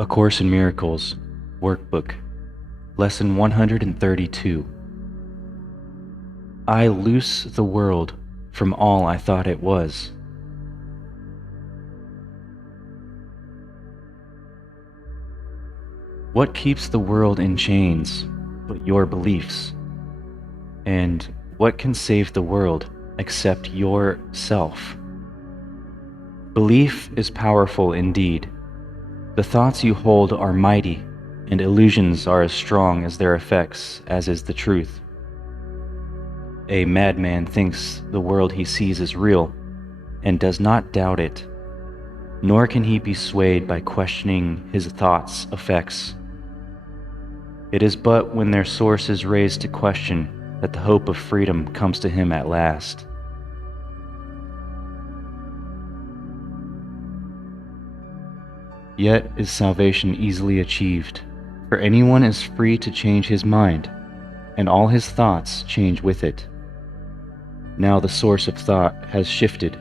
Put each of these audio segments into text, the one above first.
A Course in Miracles, Workbook, Lesson 132. I loose the world from all I thought it was. What keeps the world in chains but your beliefs? And what can save the world except yourself? Belief is powerful indeed. The thoughts you hold are mighty, and illusions are as strong as their effects, as is the truth. A madman thinks the world he sees is real, and does not doubt it, nor can he be swayed by questioning his thoughts' effects. It is but when their source is raised to question that the hope of freedom comes to him at last. Yet is salvation easily achieved, for anyone is free to change his mind, and all his thoughts change with it. Now the source of thought has shifted,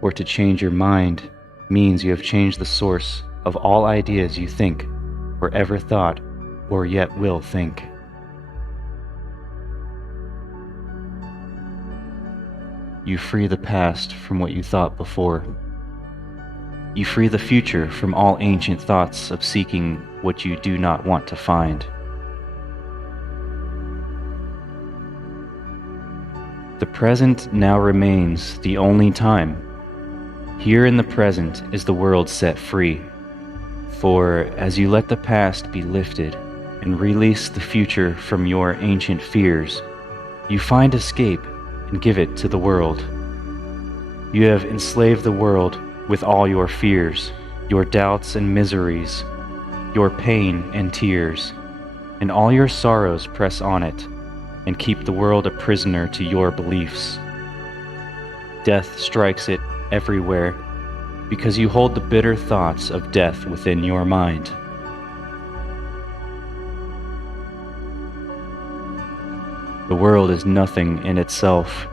for to change your mind means you have changed the source of all ideas you think, or ever thought, or yet will think. You free the past from what you thought before. You free the future from all ancient thoughts of seeking what you do not want to find. The present now remains the only time. Here in the present is the world set free. For as you let the past be lifted and release the future from your ancient fears, you find escape and give it to the world. You have enslaved the world with all your fears, your doubts and miseries, your pain and tears, and all your sorrows press on it, and keep the world a prisoner to your beliefs. Death strikes it everywhere, because you hold the bitter thoughts of death within your mind. The world is nothing in itself.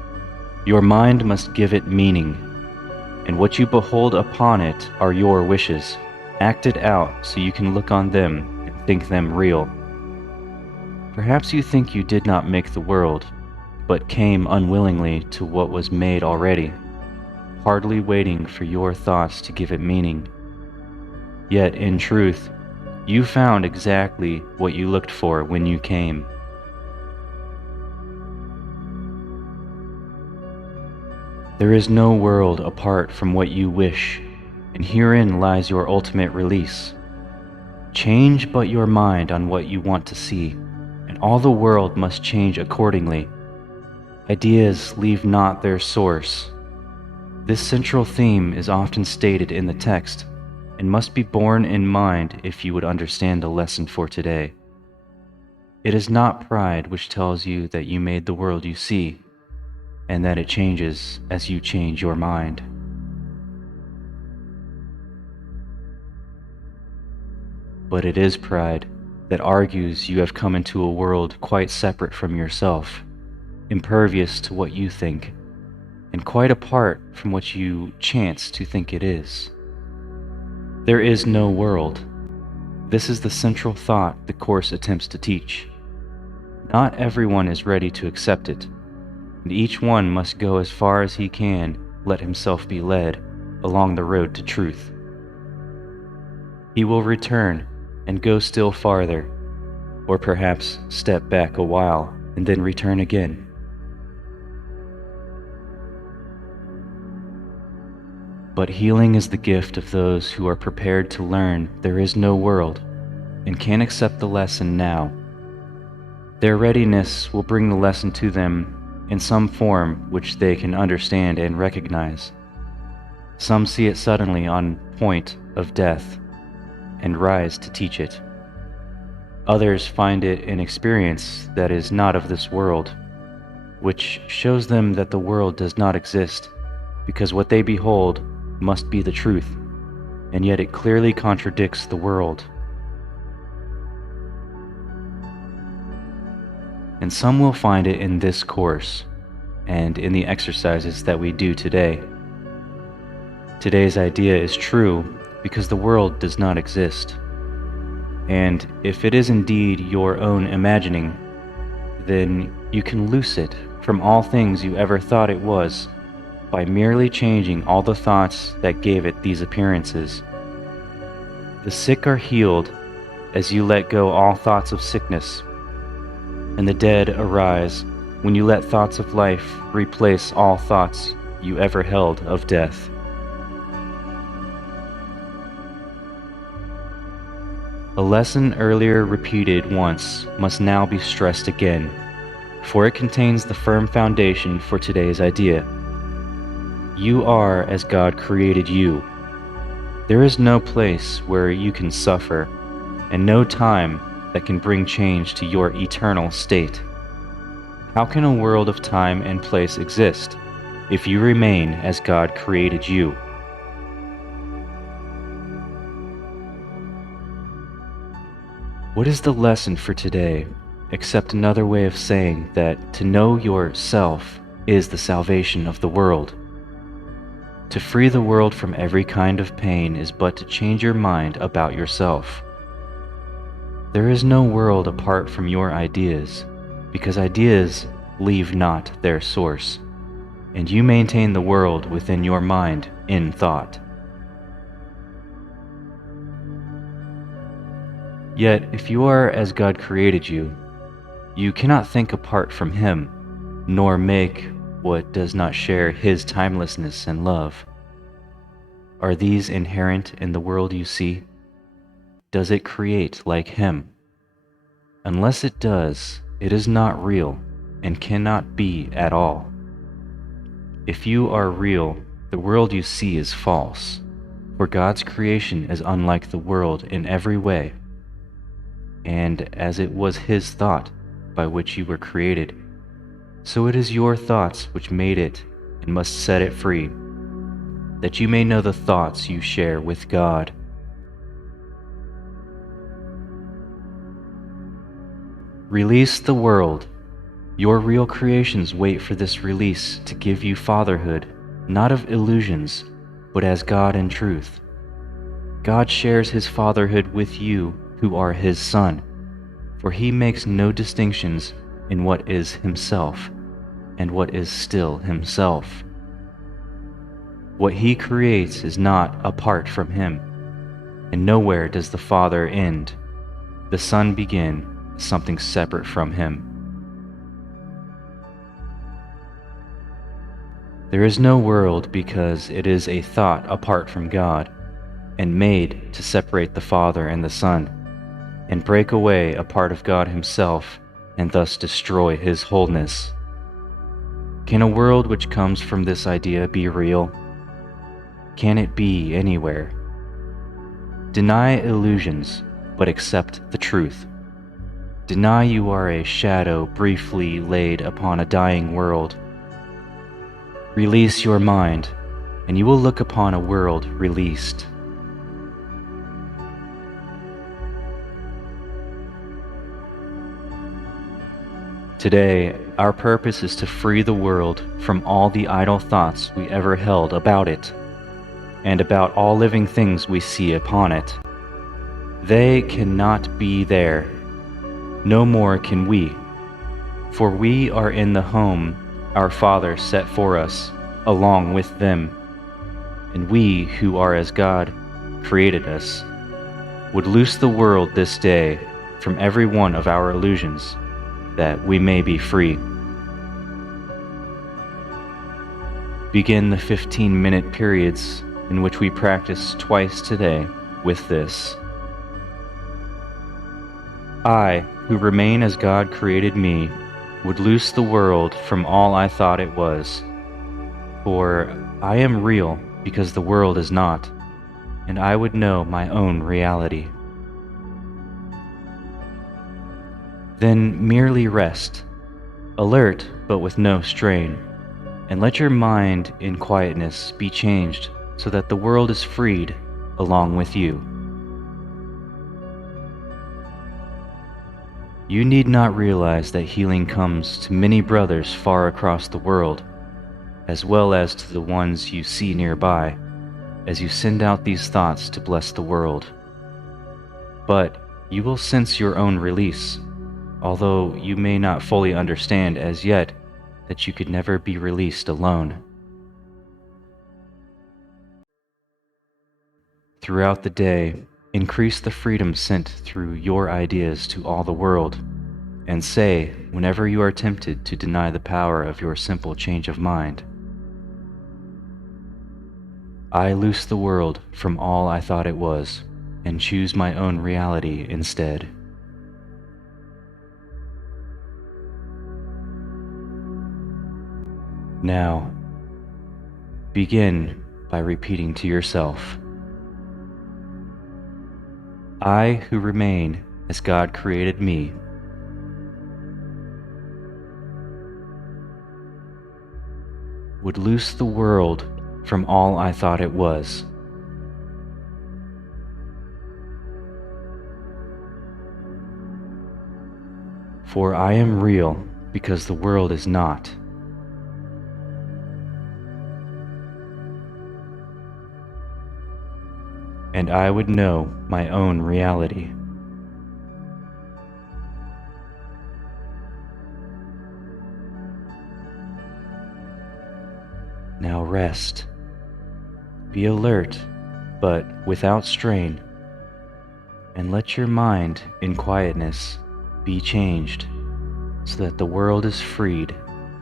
Your mind must give it meaning, and what you behold upon it are your wishes, acted out so you can look on them and think them real. Perhaps you think you did not make the world, but came unwillingly to what was made already, hardly waiting for your thoughts to give it meaning. Yet, in truth, you found exactly what you looked for when you came. There is no world apart from what you wish, and herein lies your ultimate release. Change but your mind on what you want to see, and all the world must change accordingly. Ideas leave not their source. This central theme is often stated in the text, and must be borne in mind if you would understand the lesson for today. It is not pride which tells you that you made the world you see, and that it changes as you change your mind. But it is pride that argues you have come into a world quite separate from yourself, impervious to what you think, and quite apart from what you chance to think it is. There is no world. This is the central thought the Course attempts to teach. Not everyone is ready to accept it, and each one must go as far as he can let himself be led along the road to truth. He will return and go still farther, or perhaps step back a while and then return again. But healing is the gift of those who are prepared to learn there is no world and can accept the lesson now. Their readiness will bring the lesson to them in some form which they can understand and recognize. Some see it suddenly on point of death and rise to teach it. Others find it an experience that is not of this world, which shows them that the world does not exist, because what they behold must be the truth, and yet it clearly contradicts the world. And some will find it in this course, and in the exercises that we do today. Today's idea is true because the world does not exist. And if it is indeed your own imagining, then you can loose it from all things you ever thought it was by merely changing all the thoughts that gave it these appearances. The sick are healed as you let go all thoughts of sickness, and the dead arise when you let thoughts of life replace all thoughts you ever held of death. A lesson earlier repeated once must now be stressed again, for it contains the firm foundation for today's idea. You are as God created you. There is no place where you can suffer, and no time that can bring change to your eternal state. How can a world of time and place exist if you remain as God created you? What is the lesson for today, except another way of saying that to know yourself is the salvation of the world? To free the world from every kind of pain is but to change your mind about yourself. There is no world apart from your ideas, because ideas leave not their source, and you maintain the world within your mind in thought. Yet, if you are as God created you, you cannot think apart from Him, nor make what does not share His timelessness and love. Are these inherent in the world you see? Does it create like Him? Unless it does, it is not real and cannot be at all. If you are real, the world you see is false, for God's creation is unlike the world in every way. And as it was His thought by which you were created, so it is your thoughts which made it and must set it free, that you may know the thoughts you share with God. Release the world. Your real creations wait for this release to give you fatherhood, not of illusions, but as God in truth. God shares His fatherhood with you who are His Son, for He makes no distinctions in what is Himself and what is still Himself. What He creates is not apart from Him, and nowhere does the Father end, the Son begin as something separate from Him. There is no world because it is a thought apart from God, and made to separate the Father and the Son, and break away a part of God Himself, and thus destroy His wholeness. Can a world which comes from this idea be real? Can it be anywhere? Deny illusions, but accept the truth. Deny you are a shadow briefly laid upon a dying world. Release your mind, and you will look upon a world released. Today, our purpose is to free the world from all the idle thoughts we ever held about it, and about all living things we see upon it. They cannot be there. No more can we, for we are in the home our Father set for us, along with them, and we who are as God created us, would loose the world this day from every one of our illusions, that we may be free. Begin the 15-minute periods in which we practice twice today with this. I, who remain as God created me, would loose the world from all I thought it was. For I am real because the world is not, and I would know my own reality. Then merely rest, alert but with no strain, and let your mind in quietness be changed so that the world is freed along with you. You need not realize that healing comes to many brothers far across the world, as well as to the ones you see nearby, as you send out these thoughts to bless the world. But You will sense your own release, although you may not fully understand as yet that you could never be released alone. Throughout the day, increase the freedom sent through your ideas to all the world, and say, whenever you are tempted to deny the power of your simple change of mind, I loose the world from all I thought it was, and choose my own reality instead. Now, begin by repeating to yourself, I who remain as God created me, would loose the world from all I thought it was. For I am real because the world is not. And I would know my own reality. Now rest. Be alert, but without strain, and let your mind in quietness be changed so that the world is freed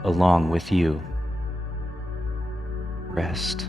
along with you. Rest.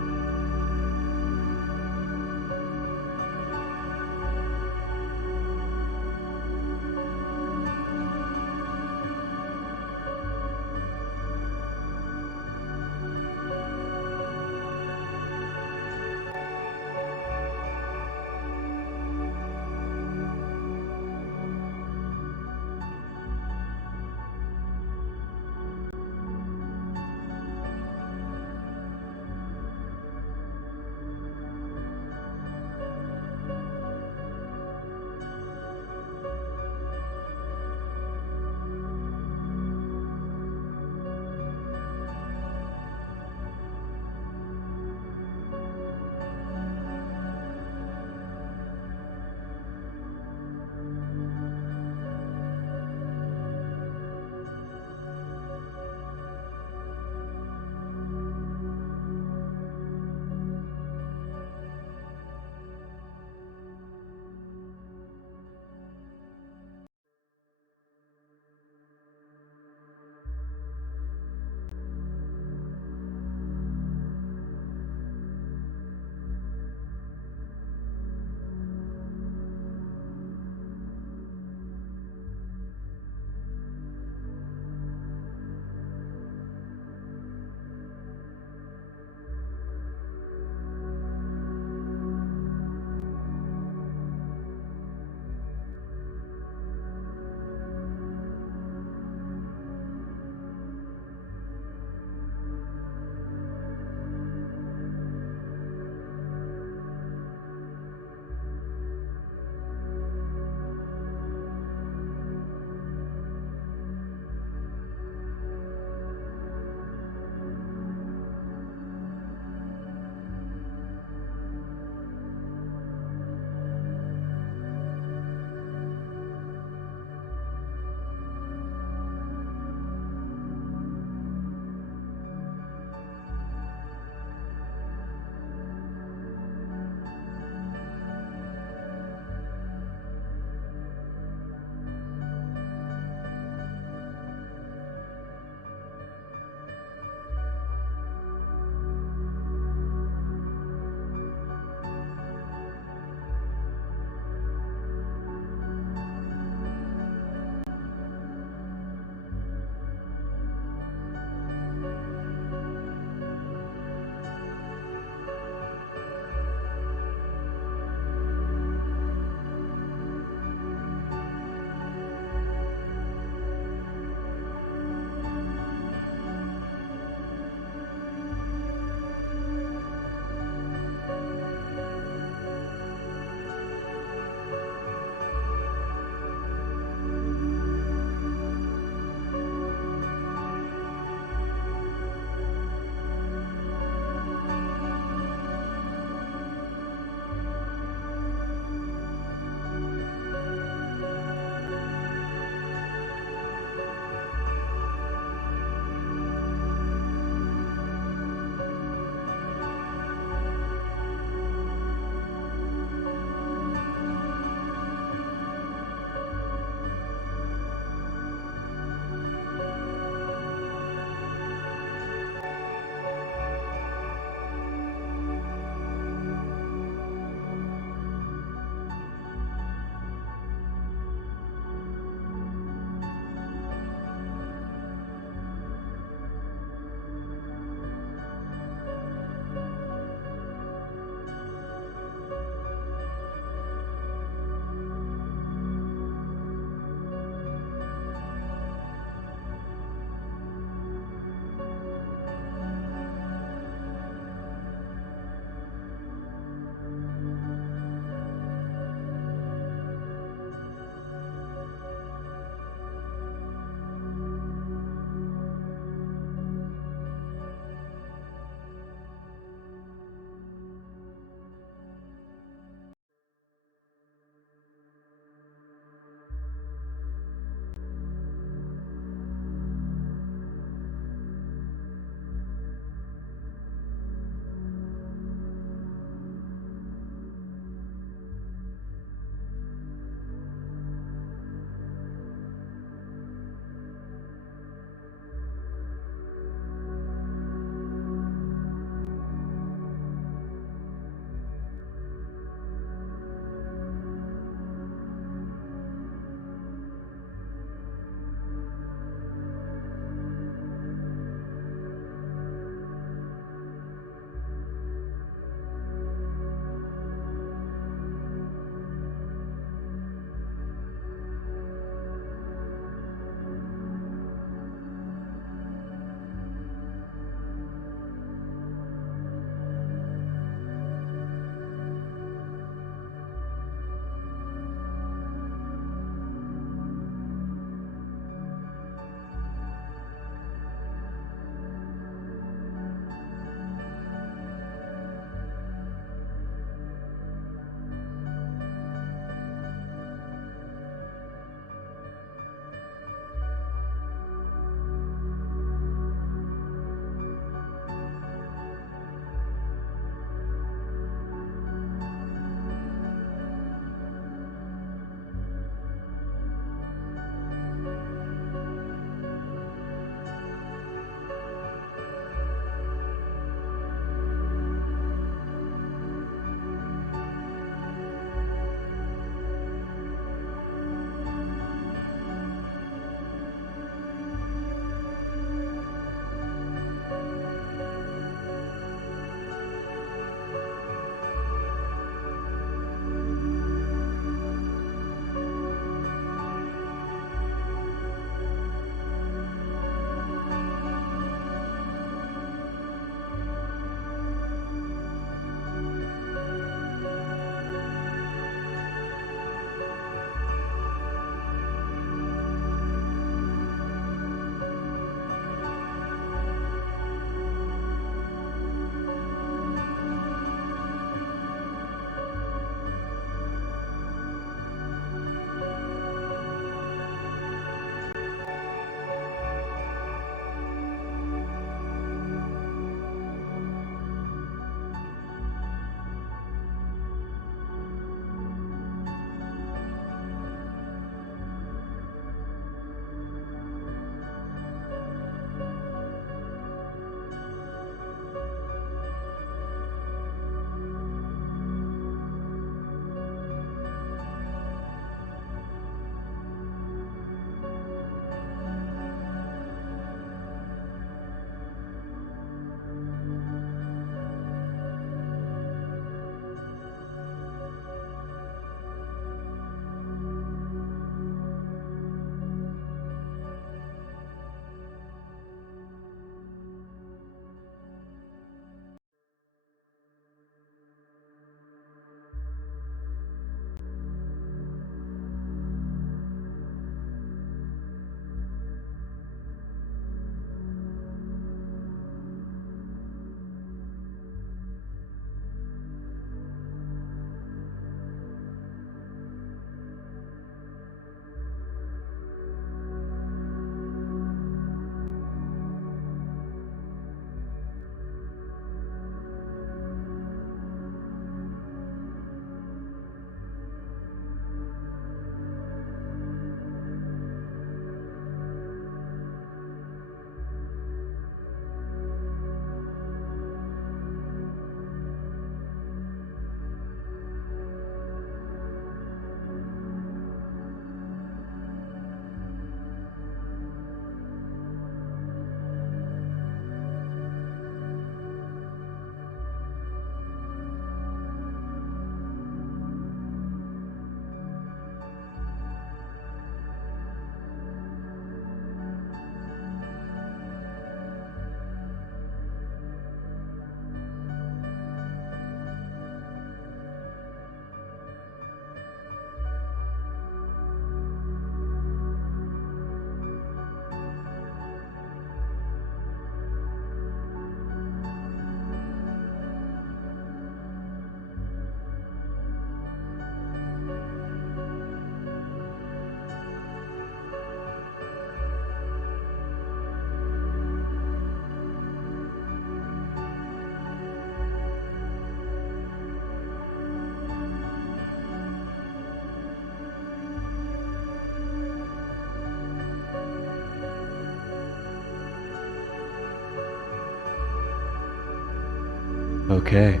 Okay.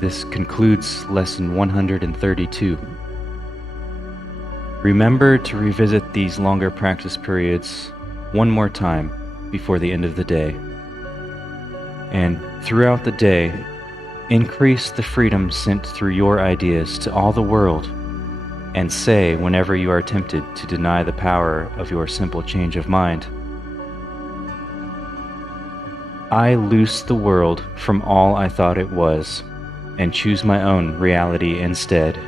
This concludes Lesson 132. Remember to revisit these longer practice periods one more time before the end of the day. And throughout the day, increase the freedom sent through your ideas to all the world, and say whenever you are tempted to deny the power of your simple change of mind, I loose the world from all I thought it was, and choose my own reality instead.